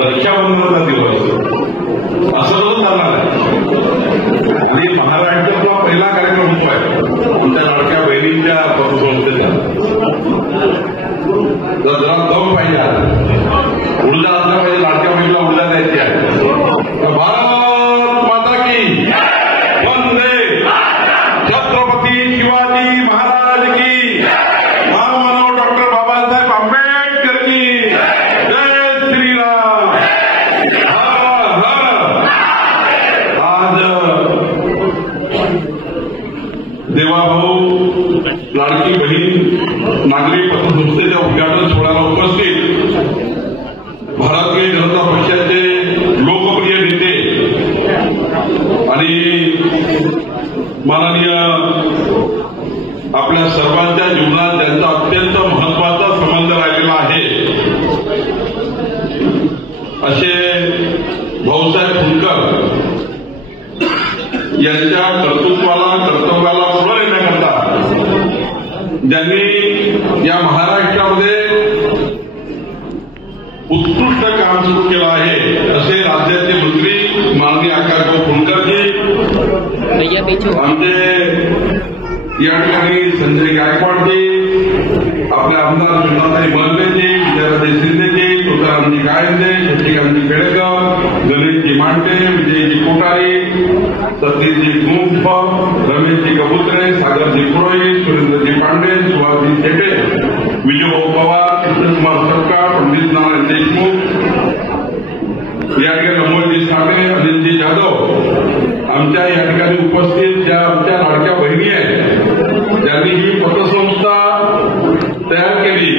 रक्षाबंधनाचा दिवस असं चालणार आहे। आणि महाराष्ट्रातला पहिला कार्यक्रम होतो आहे आमच्या लाडक्या बहिणींच्या पतसंस्थेचा। जरा दम पाहिजे, ऊर्जा असला पाहिजे, लाडक्या बहिणीला ऊर्जा द्यायची आहे। भारत माता की वंदे, छत्रपती शिवाजी महाराज की, महामानव डॉक्टर बाबासाहेब आंबेडकर की जय श्रीराम। आज देवाभाऊ लाडकी बहीण नागरी पतसंस्थेच्या उद्घाटन सोहळ्याला उपस्थित भारतीय जनता पक्षाचे लोकप्रिय नेते आणि माननीय आपल्या सर्वांच्या जीवनात त्यांचा अत्यंत महत्वाचा संबंध राहिलेला आहे असे भाऊसाहेब फुंडकर यांच्या कर्तव्याला पुढे नेण्याकरता ज्यांनी या महाराष्ट्रामध्ये उत्कृष्ट काम सुरू केलं आहे असे राज्याचे मंत्री माननीय आकाशभाऊ फुंडकरजी, आमचे या ठिकाणी संजय गायकवाडजी, आपले आमदार सुधाताई मल्लेजी, विजयराजे शिंदेजी, तुकारामजी गायंदे, शशिकांतजी केळकर, गणेशजी मांडे, विजयजी कोठारी, सतीशजी गुंफ, रमेशजी कबुत्रे, सागरजी पुरोहित, सुरेंद्रजी पांडे, सुभाषजी शेटे, विजयभाऊ पवार, कृष्णकुमार सरकार, पंडित नारायण देशमुख, या ठिकाणी अमोलजी साठे, अनिलजी जाधव, आमच्या या ठिकाणी उपस्थित ज्या आमच्या लाडक्या बहिणी आहेत ज्यांनी ही पतसंस्था तयार केली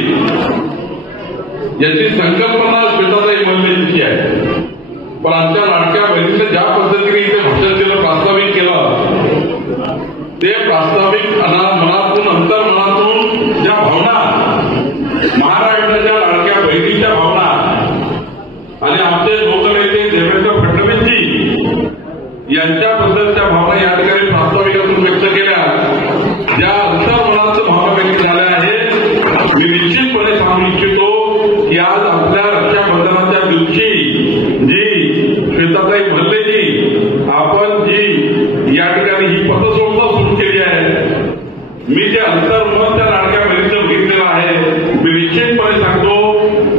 याची संकल्पना श्वेताताई मल्लेची आहे। पण आमच्या लाडक्या बहिणीने ज्या पद्धतीने इथे भाषण केलं, प्रास्ताविक केलं, ते प्रास्ताविक मनातून अंतर्मनातून ज्या भावना महाराष्ट्राच्या लाडक्या बहिणीच्या भावना आणि आमचे लोकनेते देवेंद्र फडणवीसजी यांच्याबद्दलच्या भावना या ठिकाणी प्रास्ताविकातून व्यक्त केल्या, ज्या अंतर्मनात भावना व्यक्त झाल्या आहेत। मी निश्चितपणे सांगू इच्छितो की आज आपल्या रक्षाबंधनाच्या दिवशी जी श्वेताताई मल्लेजी आपण जी या ठिकाणी ही पतसंस्था सुरू केली आहे, मी जे अंतर्मन त्या लाडक्या बहिणीचं बघितलेलं आहे, मी निश्चितपणे सांगतो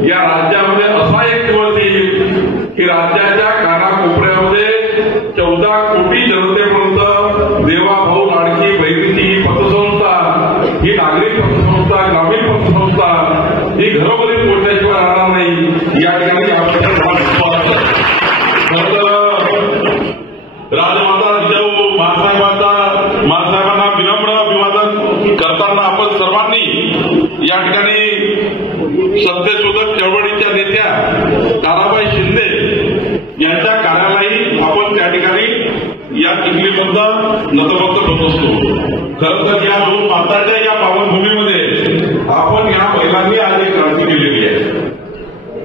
या राज्यामध्ये असा एक दिवस येईल की राज्याच्या कानाकोपऱ्यामध्ये 14 कोटी जनतेपर्यंत देवाभाऊ लाडकी बहिणीची ही पतसंस्था, ही नागरी पतसंस्था, ग्रामीण पतसंस्था ही घरोघरी पोहोचल्याशिवाय राहणार नाही या ठिकाणी राजमाता जिजाऊ मासाहेबांना विनम्र अभिवादन करताना आपण सर्वांनी या ठिकाणी सत्यशोधक चळवळीच्या नेत्या ताराबाई शिंदे यांच्या कार्यालयी आपण त्या ठिकाणी या चिखलीबद्दल नतमस्तक होत असतो। खरं तर या दोन माताच्या या पावनभूमीमध्ये आपण या महिलांनी आज एक क्रांती केलेली आहे।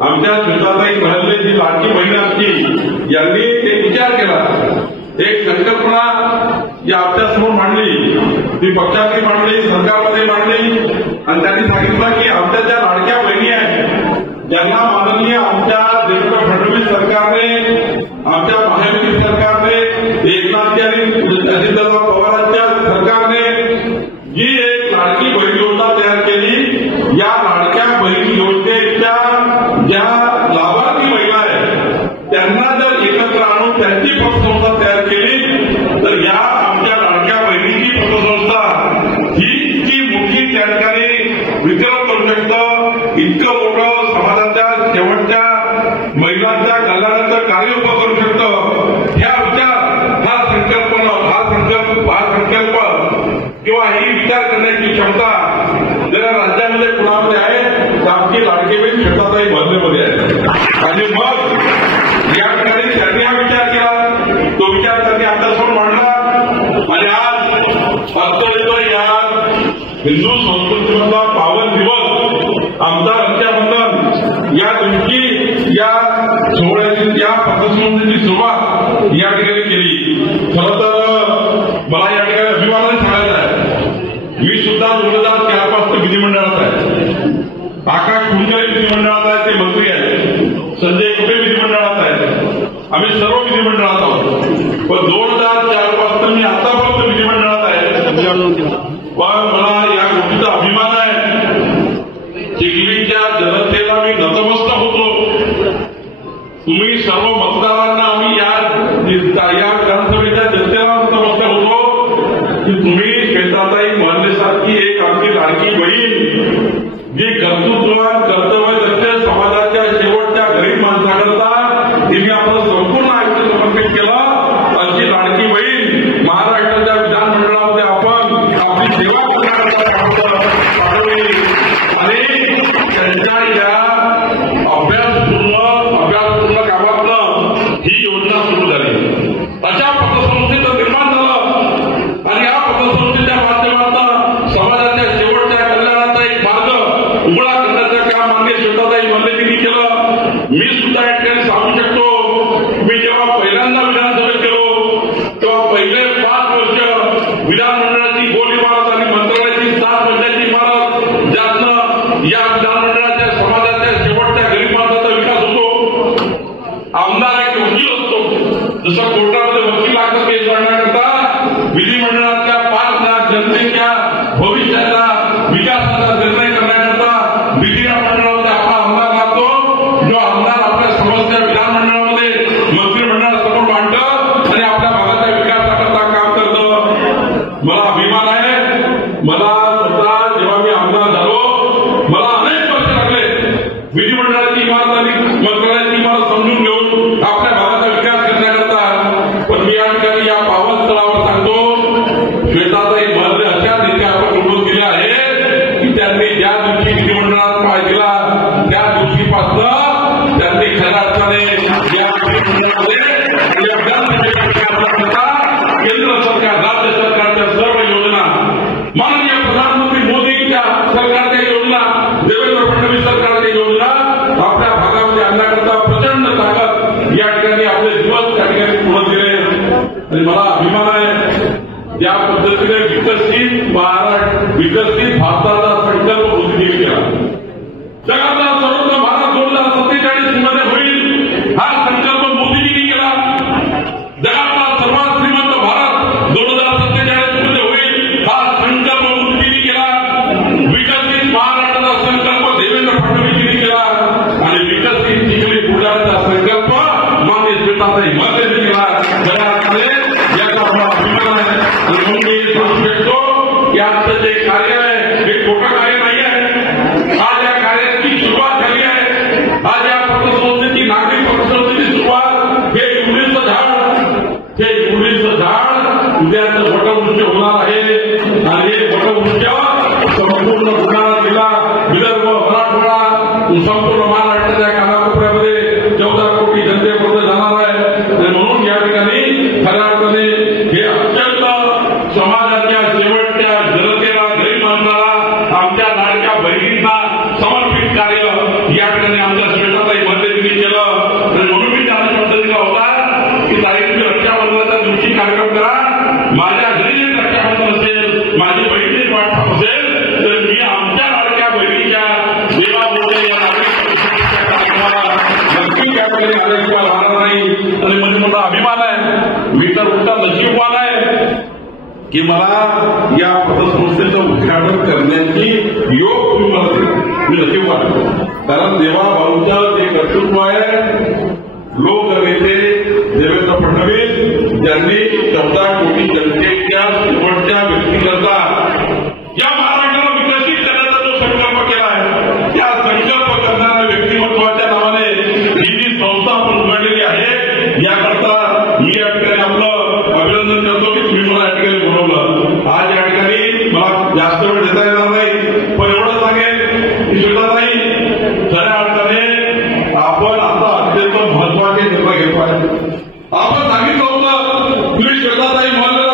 आमच्या श्वेताताई मल्ले जी लाडकी बहीण असती यांनी एक विचार केला, एक संकल्पना या आपल्यासमोर मांडली, ती पक्षाने मांडली, सरकारमध्ये मांडली आणि त्यांनी सांगितलं की आमच्या ज्या लाडक्या बहिणी आहेत ज्यांना माननीय आमच्या देवेंद्र फडणवीस सरकारने, आमच्या महायुती सरकारने, एकनाथजी आणि अजितदादा पवारांच्या सरकारने जी एक लाडकी बहीण योजना तयार केली, या लाडक्या बहीण योजनेच्या ज्या लाभार्थी महिला आहेत त्यांना जर एकत्र आणून त्यांची पतसंस्था तयार केली तर या आमच्या लाडक्या बहिणीची पतसंस्था ही इतकी मोठी त्या ठिकाणी विक्रम करू शकतं, इतकं मोठं समाजाच्या शेवटच्या महिलांच्या कल्याणाचं कार्य उभं करू शकतं। हा विचार, हा संकल्प किंवा ही विचार करण्याची क्षमता जर राज्यामध्ये कुणामध्ये आहे तर आमची लाडकी बहीण श्वेताताई मल्लेमध्ये आहे। आणि मग या ठिकाणी त्यांनी हा विचार केला, तो विचार त्यांनी आपल्यासमोर मांडला आणि आज वास्तविक या हिंदू संस्कृतीमधला पावन दिवस आमचा रक्षाबंधन या दिवशी या सोहळ्याची, या पतसंस्थेची सुरुवात या ठिकाणी केली। खरं तर मला या ठिकाणी अभिमान सांगायचा आहे, मी सुद्धा 2004 पासून विधिमंडळात आहे, आकाश फुंडकर विधिमंडळात आहे, ते मंत्री आहेत, संजय कुठे विधिमंडळात आहे, आम्ही सर्व विधिमंडळात आहोत. पण 2004 पासून मी आतापर्यंत विधिमंडळात आहे. पण मला या गोष्टीचा अभिमान आहे. चिखलीच्या जनतेला मी नतमस्तक होतो. तुम्ही सर्व मतदारांना आम्ही या विधानसभेच्या जनतेला नतमस्तक होतो की तुम्ही श्वेताताई मोहल्लेसारखी एक आमची लाडकी बहीण जी कर्तृत्ववान कर्तव्यदक्ष समाजाच्या शेवटच्या गरीब माणसाकरता तिने आपलं संपूर्ण आयुष्य समर्पित केलं. अशी लाडकी बहीण महाराष्ट्राच्या विधानमंडळामध्ये आपण आपली सेवा करण्याकरता आणि त्यांच्या या अभ्यासपूर्ण कामातनं ही योजना सुरू झाली. अशा पतसंस्थेचं निर्माण झालं आणि या पतसंस्थेच्या माध्यमातून समाजाच्या शेवटच्या कल्याणाचा एक मार्ग उघडा करण्याचं काम माननीय श्वेताताई मोहल्लेजींनी केलं. मी सुद्धा या ठिकाणी सांगू शकतो, मी जेव्हा पहिल्यांदा विधानसभेत गेलो तेव्हा पहिले 5 वर्ष विधानमंडळाची गोल इमारत आणि मंत्रालयाची 7 मजल्याची इमारत ज्यातनं या विधानमंडळाच्या समाजाच्या शेवटच्या गरीब माणसाचा विकास होतो. आमदार एक वकील असतो, जसं कोर्टामध्ये वकील लागतं केस लढण्याकरता विधिमंडळातल्या 5 लाख जनतेच्या भविष्याचा विकासाचा निर्णय करण्याकरता विधिमंडळामध्ये आपला आमदार लागतो. जो आमदार आपल्या समस्या विधानमंडळामध्ये मंत्रिमंडळासमोर मांडतं आणि आपल्या भागाच्या विकासाकरता काम करतं. मला अभिमान आहे. मला स्वतः जेव्हा मी आमदार झालो मला अनेक वर्ष लागले विधिमंडळाची इमारत आणि मंत्रालयाची इमारत समजून घेऊन आपल्या भागाचा विकास करण्याकरता. पण मी या ठिकाणी या पावन स्थळावर सांगतो, श्वेताताई मोहल्ले अशा नेत्या आपण निवडून दिल्या आहेत की त्यांनी ज्या दिवशी विधिमंडळात पाय दिला त्या दिवशीपासून त्यांनी खऱ्या अर्थाने या विधिमंडळामध्ये केंद्र सरकार राज्य सरकारच्या सर्व योजना, माननीय प्रधानमंत्री मोदींच्या सरकारच्या योजना, देवेंद्र फडणवीस सरकारच्या योजना आपल्या भागामध्ये आणण्याकरता प्रचंड ताकद या ठिकाणी आपले दिवस त्या ठिकाणी पुढे दिले. आणि मला अभिमान आहे ज्या पद्धतीने विकसित भारताचा संकल्प मोदींनी केला. जगातला सर्वोत्तम भारत 2047 मध्ये होईल हा संकल्प मोदींनी केला. जगातला सर्वात श्रीमंत भारत 2047 मध्ये होईल हा संकल्प मोदींनी केला. विकसित महाराष्ट्राचा संकल्प देवेंद्र फडणवीसजींनी केला आणि विकसित चिखली बुलढाण्याचा संकल्प माननीय श्वेताताई मोहल्लेजींनी केला. जगामध्ये याचा मला अभिमान आहे. आणि म्हणून मी सांगू शकतो की आजचं जे कार्य आहे हे खोटं कार्य नाही आहे. आज या कार्याची सुरुवात झाली आहे. आज या पतसंस्थेची नागरिक पतसंस्थेची सुरुवात हे निवडीचं झाड उद्याचं वटवृक्ष होणार आहे. आणि हे वटवृक्ष संपूर्ण बुलढाणा जिल्हा, विदर्भ, मराठवाडा, संपूर्ण महाराष्ट्राच्या कानाकोपऱ्यामध्ये 14 कोटी जनतेपर्यंत जाणार आहे. आणि म्हणून या ठिकाणी खऱ्या अर्थाने हे अत्यंत समाजाच्या शेवटच्या जनतेला, गरीब माणसाला, आमच्या लाडक्या बहिणींना समर्पित कार्य या ठिकाणी आमच्या श्वेताताई मोहल्लेजींनी केलं. आणि म्हणून मी त्यांना शब्द दिला होता की ताई तुम्ही रक्षाबंधनाच्या दिवशी कार्यक्रम करा. माझ्या घरी जर रक्षाबंधन असेल, माझी बहिणी वाटप असेल तर मी आमच्या लाडक्या बहिणीच्या देवा मोठे या कार्यक्रमाला नक्की त्या ठिकाणी आल्याशिवाय राहणार नाही. आणि म्हणजे मला अभिमान आहे. मी तर उलटा नशीबवान आहे की मला या पतसंस्थेचं उद्घाटन करण्याची योग तुम्ही मला दिला. मी नशीबवान कारण देवाभाऊचं जे कर्तृत्व आहे, लोकनेते देवेंद्र फडणवीस ज्यांनी 14 कोटी जनतेच्या शेवटच्या व्यक्तीकरता या महाराष्ट्राला विकसित करण्याचा जो संकल्प केला आहे, त्या संकल्प करणाऱ्या व्यक्तिमत्वाच्या नावाने ही जी संस्था आपण उघडलेली आहे याकरता मी या ठिकाणी आपलं अभिनंदन करतो की तुम्ही मला या ठिकाणी बोलवलं. आज या ठिकाणी मला जास्त वेळ देता येणार नाही, पण एवढं सांगेन की श्वेताताई खऱ्या अर्थाने आपण आता अत्यंत महत्वाचे निर्णय घेतो आहे. आपण सांगितलं होतं तुम्ही श्वेताताई मोहल्ले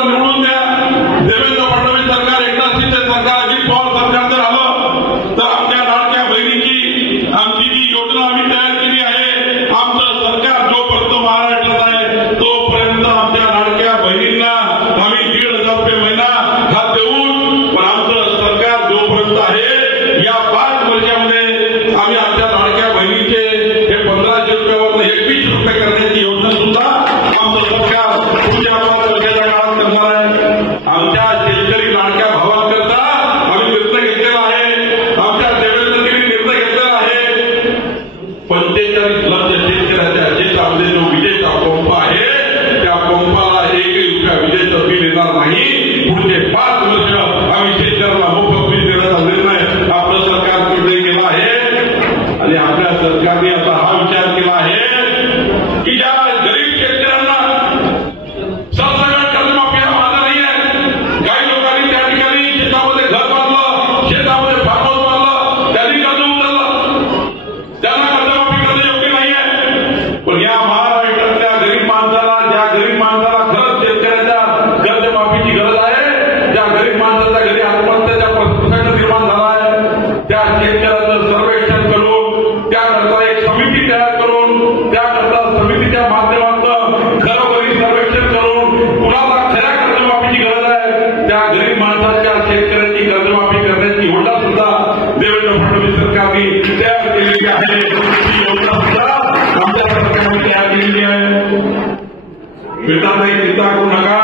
मित्रांनो चिंता करू नका.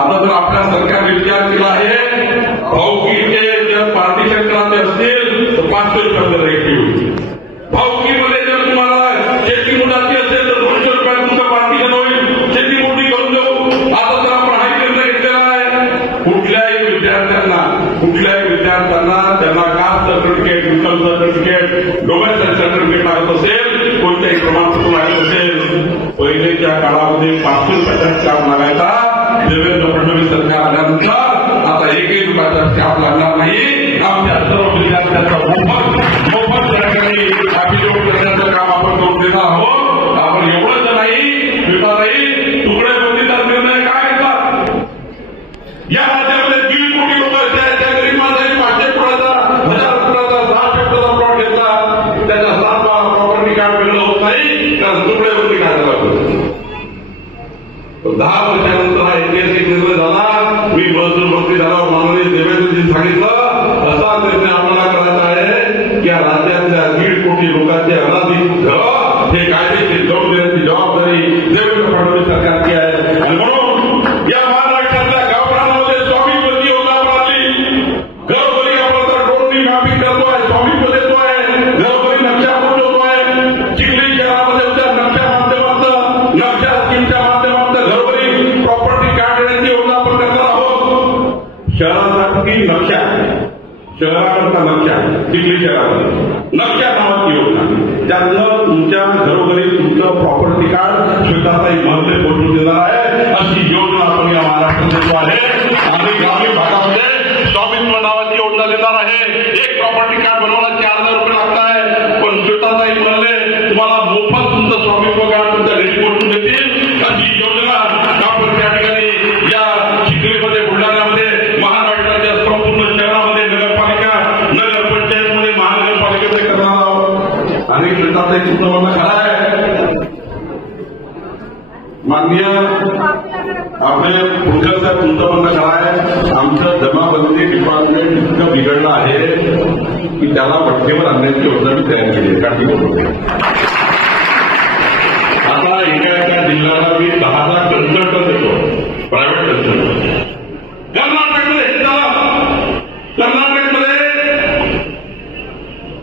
आता जर आपल्या सरकारने विचार केला आहे भाऊकीचे जर पार्टीशन करायचे असतील तर 500 रुपये रेट होईल. भाऊकीमध्ये जर तुम्हाला शेती मुलाची असेल तर 200 रुपयात तुमचं पार्टीशन होईल. शेती मोठी करून देऊ. आता तर आपण हा निर्णय घेतलेला आहे. कुठल्याही विद्यार्थ्यांना त्यांना caste certificate, income certificate, domestic certificate लागत असेल, कोणत्याही प्रमाणपत्र लागत असेल, पहिलेच्या काळामध्ये 500 रुपयाचा स्टॅम्प लागायचा. देवेंद्र फडणवीस सरकार आल्यानंतर आता 1 रुपयाचा स्टॅम्प लागणार नाही. आमच्या सर्व विद्यार्थ्यांचा मोफत करण्याचं काम आपण करून देणार आहोत. आपण एवढंच नाही तुकडे बंदीचा निर्णय काय घेतला. या राज्यामध्ये 1.5 कोटी लोक त्या गरीब माणसाने 500 फुटाचा 1000 फुटाचा 6 फुटाचा प्लॉट घेतला. त्याच्या 7-12 प्रॉपर्टी कार्ड वेगळं होत नाही कारण तुकडे बंदी काढायला लागतो. 10 वर्षानंतर हा ऐतिहासिक निर्णय झाला. मी महसूल मंत्री झाल्यावर माननीय देवेंद्रजी सांगितलं असा निर्णय आपल्याला करायचा आहे की या राज्यातल्या 1.5 कोटी लोकांचे अनाधिकृत घर हे कायदेशीर करून देण्याची जबाबदारी देवेंद्र फडणवीस सरकारची आहे. आणि म्हणून या महाराष्ट्रातल्या गावठाणामध्ये स्वामीपती योजना बनवली. घरोघरी आपण तर ड्रोननी मॅपिंग करतोय, स्वामीपती देतोय, घरोघरी नक्षा पोहोचवतोय. चिखली शहरामध्ये उद्या नक्षा माध्यमातून नक्षा स्कीमच्या माध्यमातून घरोघरी प्रॉपर्टी कार्ड देण्याची योजना आपण करणार आहोत. शहरासाठी नक्षा, शहराकरता नक्षा, चिखली शहरामध्ये नक्षा नावाची योजना. त्यातलं तुमच्या घरोघरी तुमचं प्रॉपर्टी कार्ड श्वेताताई महत्त्व पोहोचून देणार आहे. अशी योजना आपण या महाराष्ट्रात देतो आहे. आणि ग्रामीण भागामध्ये स्वामित्व नावाची योजना देणार आहे. एक प्रॉपर्टी कार्ड बनवायला 4000 रुपये लागत आहे. पण श्वेताताई म्हणले तुम्हाला मोफत तुमचं स्वामित्व कार्ड तुमच्या घरी पोहोचून देतील. अशी योजना आपण त्या ठिकाणी या चिखलीमध्ये, बुलढाण्यामध्ये, महाराष्ट्राच्या संपूर्ण शहरामध्ये नगरपालिका, नगरपंचायतमध्ये, महानगरपालिकेमध्ये करणार आहोत. आणि श्वेताताई तुमचं म्हणणं खरं आहे. माननीय आपले फुलकर साहेब तुमचं म्हणणं खरं आहे. आमचं जमाबंदी डिपार्टमेंट इतकं बिघडलं आहे की त्याला पट्टीवर आणण्याची योजना मी तयार केली आहे. आता एका जिल्ह्याला मी 10,000 कन्सल्टंट देतो, प्रायव्हेट कन्सल्टंट. कर्नाटकमध्ये हे झालं. कर्नाटकमध्ये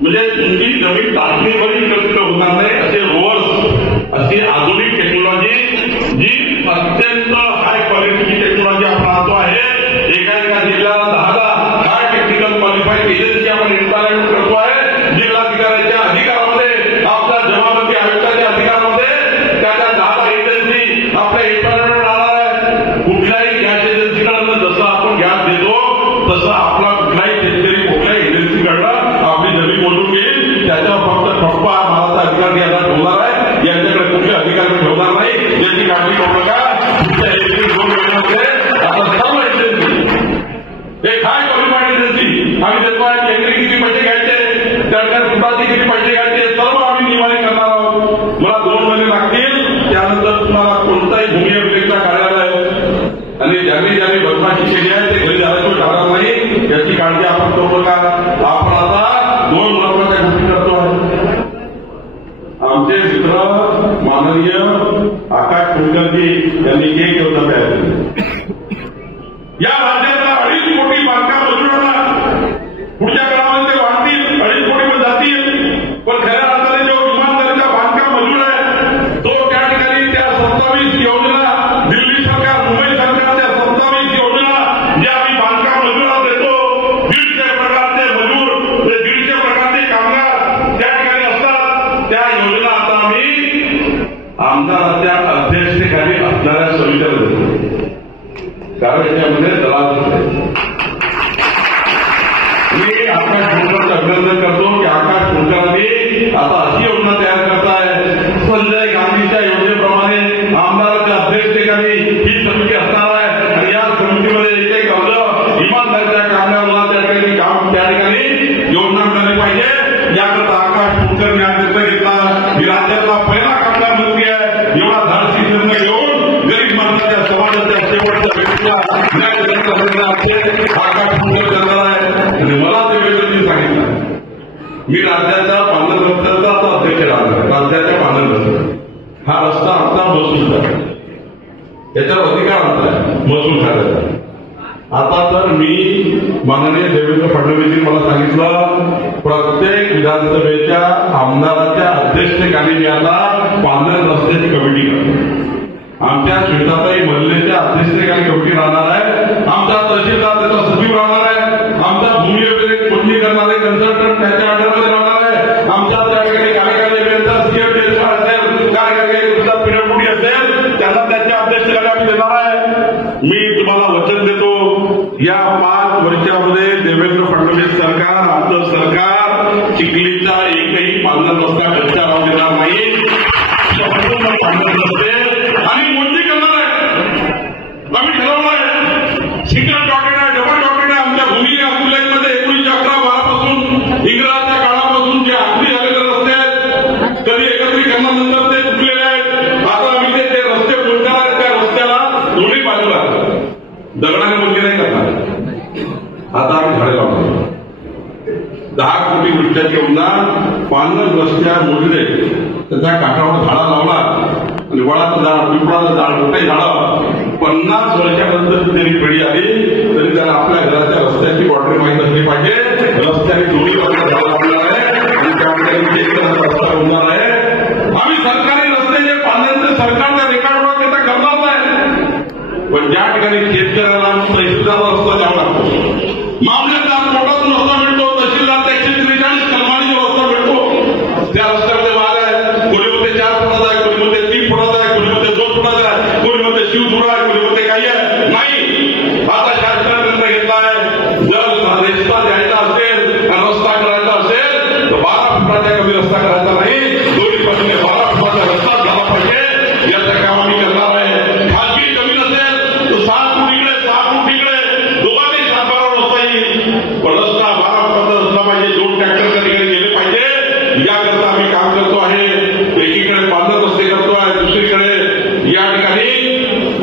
म्हणजे तुमची जमीन तासणीवरील कष्ट होणार नाही असे रोवर्स, अशी आधुनिक टेक्नॉलॉजी जी अत्यंत हाय क्वालिटीची टेक्नॉलॉजी आपण आणतो आहे. एका जिल्ह्याला 10 हाय टेक्निकल क्वालिफाईड एजन्सी आपण इम्प्लिमेंट करतो आहे. जिल्हाधिकाऱ्याच्या अधिकारामध्ये, आपल्या जमाबंदी आयुक्ताच्या अधिकारामध्ये त्याच्या 10 एजन्सी आपल्या इम्प्लिमेंट राहणार आहे. कुठल्याही गॅस एजन्सीकडनं जसं आपण गॅस देतो तसं आपला कुठलाही शेतकरी कुठल्याही एजन्सीकडनं आपली जमीन मोजून घेईल. त्याच्यावर फक्त ठप्पा मालाचा अधिकार द्यायला ठेवणार आहे. यांच्याकडे कुठले अधिकार ठेवणार नाही. याची काळजी करू नका. तुमच्या एजन्सी 2 महिन्यामध्ये आता सर्व एजन्सी एक हाय क्वालिफाईड एजन्सी आम्ही देतो आहे. केंद्रीय किती पैसे घ्यायचे, सरकार कुठाचे किती पैसे घ्यायचे सर्व आम्ही नियमाने करणार आहोत. मला 2 महिने लागतील. त्यानंतर तुम्हाला कोणताही भूमी अभिलेखचा कार्यालय आणि ज्यांनी बदमाशी केली आहे ते घरी जाण्याचं टाळणार नाही. याची काळजी आपण करू नका. आपण आता 2 महत्वाच्या गोष्टी करतो आहे. आमचे मित्र माननीय आकाश फुलकरजी यांनी एक योजना तयार केली. या राज्यातला 2.5 कोटी बांधकाम मजुरांना पुढच्या काळामध्ये ते वाढतील, 2.5 कोटी जातील. पण खऱ्या अर्थाने जो इमानदारीचा बांधकाम मजूर आहे तो त्या ठिकाणी त्या 27 योजना, दिल्ली सरकार, मुंबई सरकारच्या 27 योजना ज्या आम्ही बांधकाम मजुरांना देतो, 150 प्रकारचे मजूर, 150 प्रकारचे कामगार त्या ठिकाणी असतात. त्या योजना आता आम्ही आमदाराच्या अध्यक्षतेखाली असणाऱ्या समितीला देतो. कारण याच्यामध्ये दलाल मी आकाश फुलकरचं अभिनंदन करतो की आकाश फुलकरांनी आता अशी योजना तयार करताय. संजय गांधीच्या योजनेप्रमाणे आमदाराच्या अध्यक्षतेखाली ही समिती असणार आहे. आणि या समितीमध्ये एक अर्ज इमानदारीच्या कामगारांना त्या ठिकाणी योजना मिळाली पाहिजे. याकरता आकाश फुलकरने हा निर्णय घेतला. मी राज्यातला पहिला कामगार मंत्री आहे. एवढा धाडसी निर्णय घेऊन गरीब माणसाच्या समाजाच्या शेवटच्या व्यक्तीला न्याय देण्याचा आकाश फुलकर करणार आहे. आणि मला देवेंद्रजी सांगितलं मी राज्याच्या पांढर रस्त्याचा अध्यक्ष राहणार. राज्याच्या पांढर रस्त्याचा हा रस्ता आता बसून याच्यावर अधिकार आणताय महसूल खात्याचा. आता तर मी माननीय देवेंद्र फडणवीसजी मला सांगितलं प्रत्येक विधानसभेच्या आमदाराच्या अध्यक्षतेखाली मी आता पांढर रस्त्याची कमिटी करतो. आमच्या श्वेताताई मल्लेच्या अध्यक्षतेखाली कमिटी राहणार आहे. आमचा तहसीलदार त्याचा सचिव राहणार आहे. आमचा भूमी अभिलेख नोंदणी करणारे कन्सल्टंट त्याच्या अंडरमध्ये राहणार आहे. आमच्या त्या ठिकाणी कार्यकारी अभियंता सीएफडी असेल, कार्यकारी पिढपुडी असेल, त्यांना त्याच्या अध्यक्षतेखाली आम्ही देणार आहे. मी तुम्हाला वचन देतो या 5 वर्षामध्ये देवेंद्र फडणवीस सरकार, आमचं सरकार चिखलीचा एकही पांढर रस्ता कच्चा राहू देणार नाही. संपूर्ण पांढर रस्ते आणि मोठी करणार आहे. आम्ही ठरवलं आहे सिंगल डॉटेड आहे, डबल डॉटेड आहे. आमच्या भूमी अभिलेखमध्ये 1911-12 पासून इंग्रजांच्या काळापासून जे आखरी झालेले रस्ते आहेत, कधी एकत्रीकरणानंतर ते तुटलेले आहेत. आता आम्ही ते रस्ते बोलणार आहेत. त्या रस्त्याला दोन्ही बाजूला दगडाने बंदी नाही करणार. आता आम्ही झाडे लावणार. 10 कोटी वृक्षाचे अनुदान पांढर रस्त्या मोडले, त्याच्या काठावर झाडा लावला आणि वडाचं झाड, पिंपळाचं झाड, मोठे झाडं 50 वर्षानंतर तरी पिढी आली तरी त्याला आपल्या घराच्या रस्त्याची बाउंड्री माहीत असली पाहिजे. रस्त्याने दोन्ही बाजूला झाडं लावणार आहे आणि त्यामुळे रस्ता होणार आहे. आम्ही सरकारी रस्ते जे पांढऱ्यांचे सरकारच्या रेकॉर्डवर त्याचा करणार नाही. पण ज्या ठिकाणी शेतकऱ्याला तहसीलदार रस्ता द्यावा लागतो, मामलेदार कोर्टातून रस्ता मिळतो, तहसीलदार 143 कलमानी जो रस्ता मिळतो त्या रस्त्यामध्ये वाद आहे. कोणी मध्ये 4 फुटाचा आहे, कोणी मध्ये 3 फुटाचा आहे, कोणी मध्ये 2 फुटाचा आहे, कोणी मध्ये शिवधुरा आहे, कोणी मध्ये काही आहे. नाही, आता शासनाने निर्णय घेतला आहे जर रस्ता द्यायचा असेल आणि रस्ता करायचा असेल तर 12 फुटाच्या कमी रस्ता करायचा नाही, दोन्ही बाजूने 12 फुटाचा रस्ता झाला पाहिजे. याचं काम आम्ही करणार आहे. खाजगी जमीन असेल तर 7 फूट इकडे 6 फूट इकडे दोघांनी 7-12 रस्ता येईल. पण रस्ता 12 फुटाचा रस्ता पाहिजे. 2 ट्रॅक्टर त्या ठिकाणी गेले पाहिजे. याकरता आम्ही काम करतो आहे. एकीकडे पांढर रस्ते करतो आहे, दुसरीकडे या ठिकाणी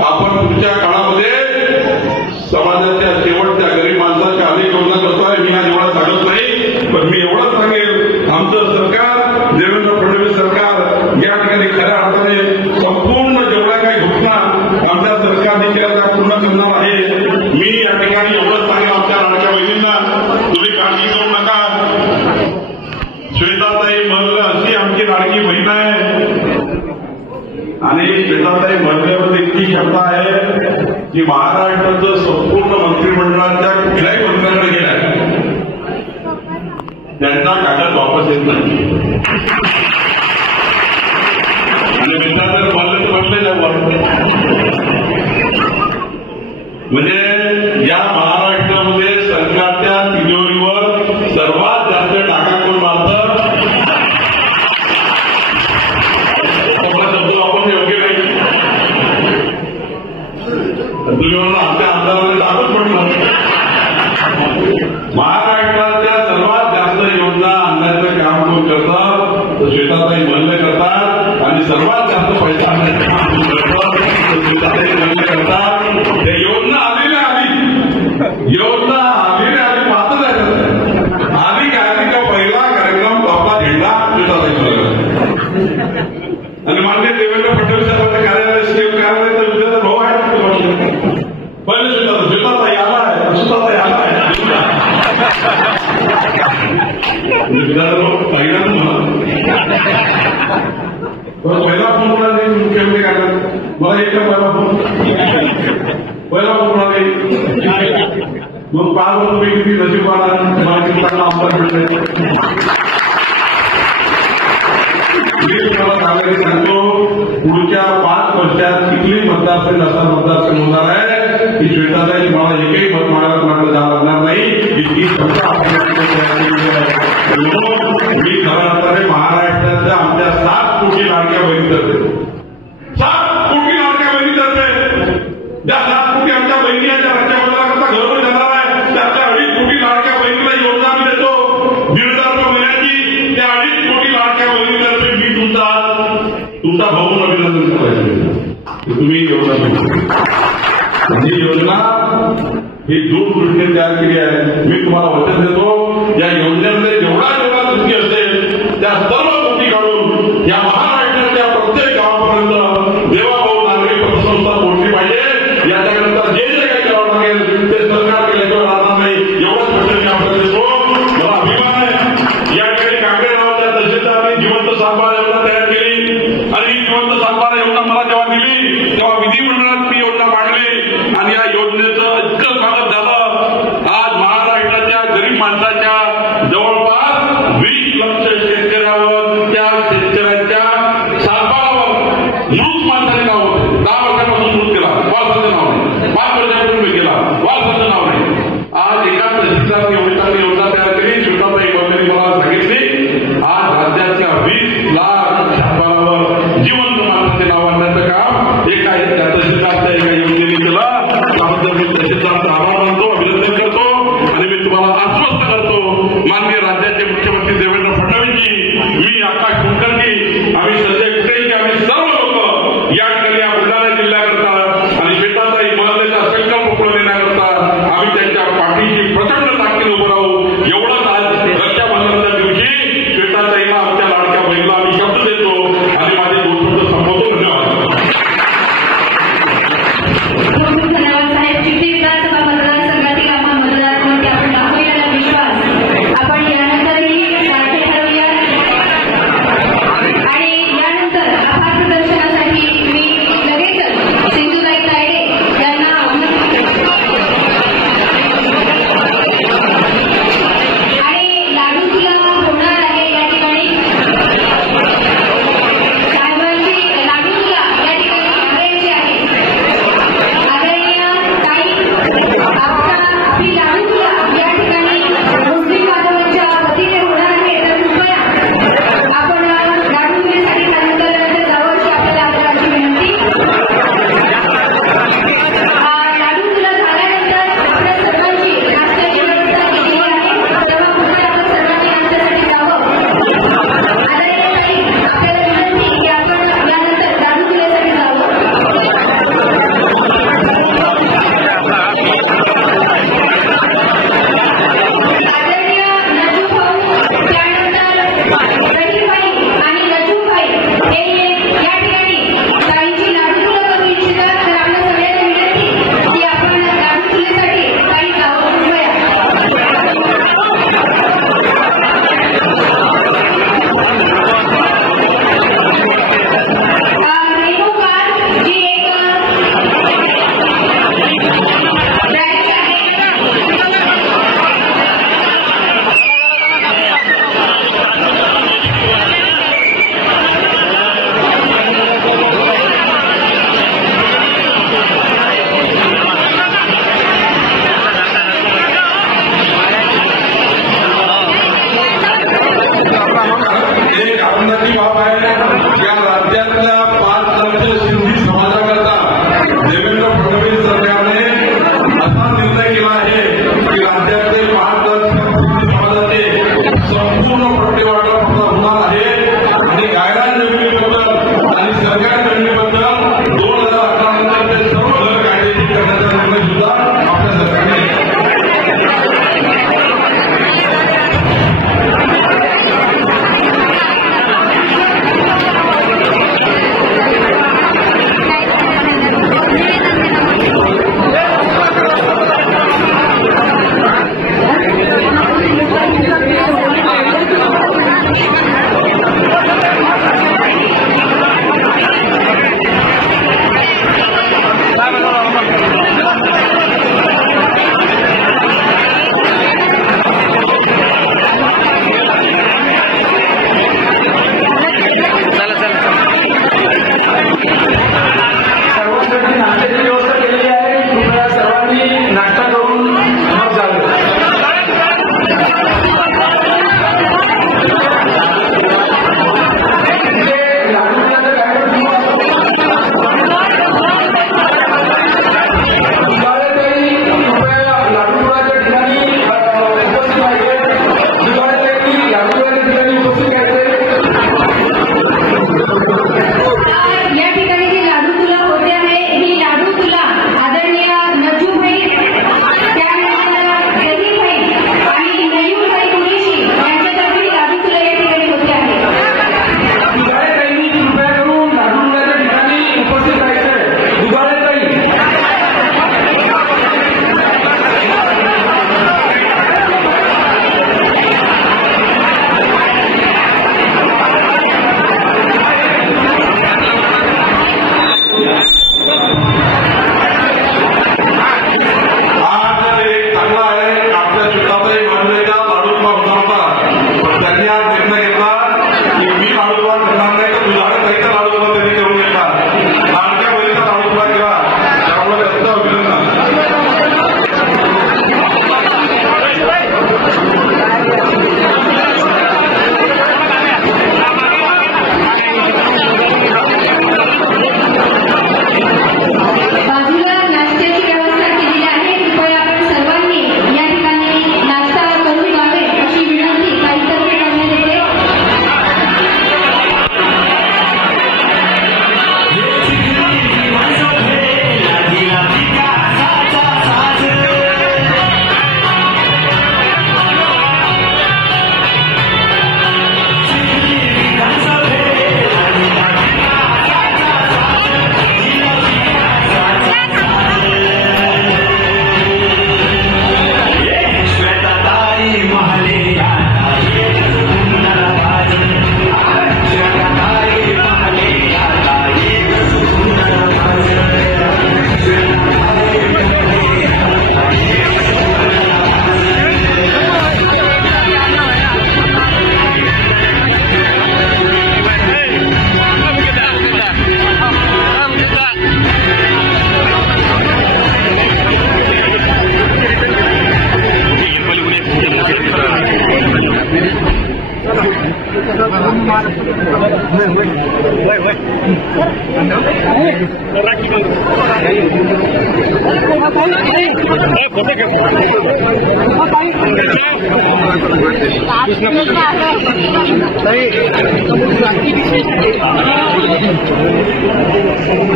आपण पुढच्या काळामध्ये समाजाच्या शेवटच्या गरीब माणसाच्या अनेक योजना करतो आहे. मी आज एवढा सांगत नाही, पण मी एवढंच सांगेल आमचं सरकार, देवेंद्र फडणवीस सरकार या ठिकाणी खऱ्या अर्थाने संपूर्ण जेवढ्या काही घोषणा आमच्या सरकारने केल्या त्या पूर्ण करणार आहे. मी या ठिकाणी एवढंच सांगेल आमच्या लाडक्या बहिणींना, तुम्ही काळजी करू नका. श्वेताताई मल्ल अशी आमची लाडकी बहीण आहे आणि श्वेताताई मल्ल्यामध्ये इतकी क्षमता आहे की महाराष्ट्राचं संपूर्ण मंत्रिमंडळाच्या कुठल्याही मंत्र्यांकडे गेलाय त्यांचा कागद वापस येत नाही. आणि मित्रांनो मल्ल म्हटले म्हणजे या महाराष्ट्रामध्ये सरकारच्या तिजोरीवर सर्वात जास्त टाका कोण मारतं आपण योग्य नाही. तुम्ही म्हणून आमच्या आमदारांनी दाखवून म्हटलं महाराष्ट्राच्या सर्वात जास्त योजना आणण्याचं काम कोण करतं तर श्वेताताई मल्ल करतात. आणि सर्वात जास्त पैसा आणण्याचं काम कोण करतं तर श्वेताताई मल्ल करतात. हे योजना आलेल्या आधी, योजना आलेल्या आधी पाहतच आहे. आधी का पहिला कार्यक्रम आपला झेंडा श्वेताताई मल्ल आणि मान्य देवेंद्र फडणवीस साहेबांचं कार्यालय स्टेट कार्यालय तर विद्याचा भाऊ आहे. पहिले श्वेताताई आलाय, सुताताई आलाय पहिला फोन कोणाला मुख्यमंत्री कार्यालय मला एक पहिला फोन कोणाला मग 5 वर्ष तुम्ही किती नशीबवान मला आमदार मिळते. मी तुम्हाला सांगायला सांगतो पुढच्या 5 वर्षात किती मतदारसंघ असा मतदारसंघ होणार आहे की श्वेताताई मला एकही मत मागायला जावं लागणार नाही. इतकी क्षमता मी खऱ्या अर्थाने महाराष्ट्राच्या आमच्या 7 कोटी लाडक्या बहिणीतर्फे 7 कोटी लाडक्या बहिणीतर्फे ज्या 7 कोटी आमच्या बहिणी आहेत त्या राज्याबद्दलाकरता घरोघरी जाणार आहे त्यातल्या 2.5 कोटी लाडक्या बहिणीला योजना आम्ही देतो 1,500 रुपये महिन्याची. त्या 2.5 कोटी लाडक्या बहिणीतर्फे मी तुमचा भाऊ अभिनंदन करायचं. तुम्ही योजना ही योजना ही दूरदृष्टीने तयार केली आहे. मी तुम्हाला वचन देतो या योजनेमध्ये जेवढा दृष्टी असेल त्या सर्व गोष्टी काढून या महाराष्ट्राच्या प्रत्येक गावापर्यंत देवाभाऊ नागरी पतसंस्था पोहोचली पाहिजे. जिवंत सातबारा योजना मला जेव्हा दिली तेव्हा विधिमंडळात मी योजना मांडली आणि या योजनेचं इतकं स्वागत झालं. आज महाराष्ट्राच्या गरीब माणसाच्या जवळपास 20 लक्ष शेतकऱ्यावर त्या शेतकऱ्यांच्या सातबारावर मृत माणसाने नाव होते. 10 वर्षापासून मृत केला वारसाचं नाव नाही, 5 वर्षापूर्वी केला वारसाचं नाव नाही. आज एका तहसीलदार एवढी चांगली योजना तयार केली. श्रीमंताई बंधूंनी मला सांगितली आज राज्याच्या 20 लाख सातबारावर जिवंत माणसाचे नाव आणण्याचं काम एका तहसीलदारच्या एका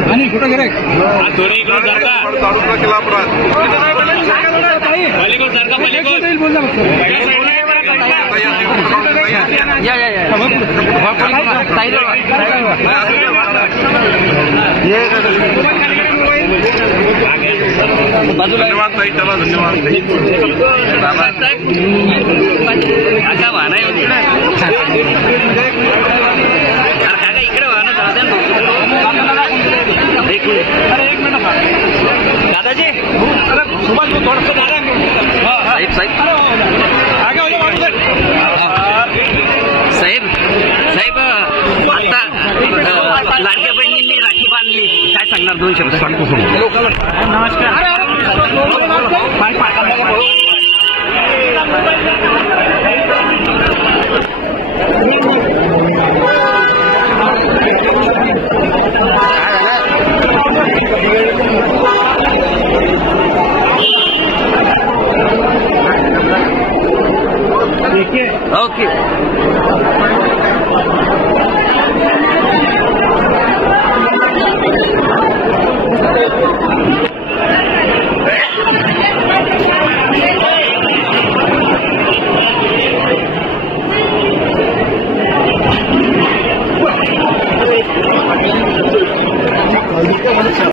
आणि कुठं गेले दोन्ही इकडून सरका पलीकडून सरका पलीकडून धन्यवाद ताई, चला धन्यवाद काका वाहन आहे काका इकडे वाहन दादाजी थोडस साहेब साहेब साहेब आता लाडक्या बहिणींनी राखी बांधली, काय सांगणार 2 शब्द? नमस्कार. ओके.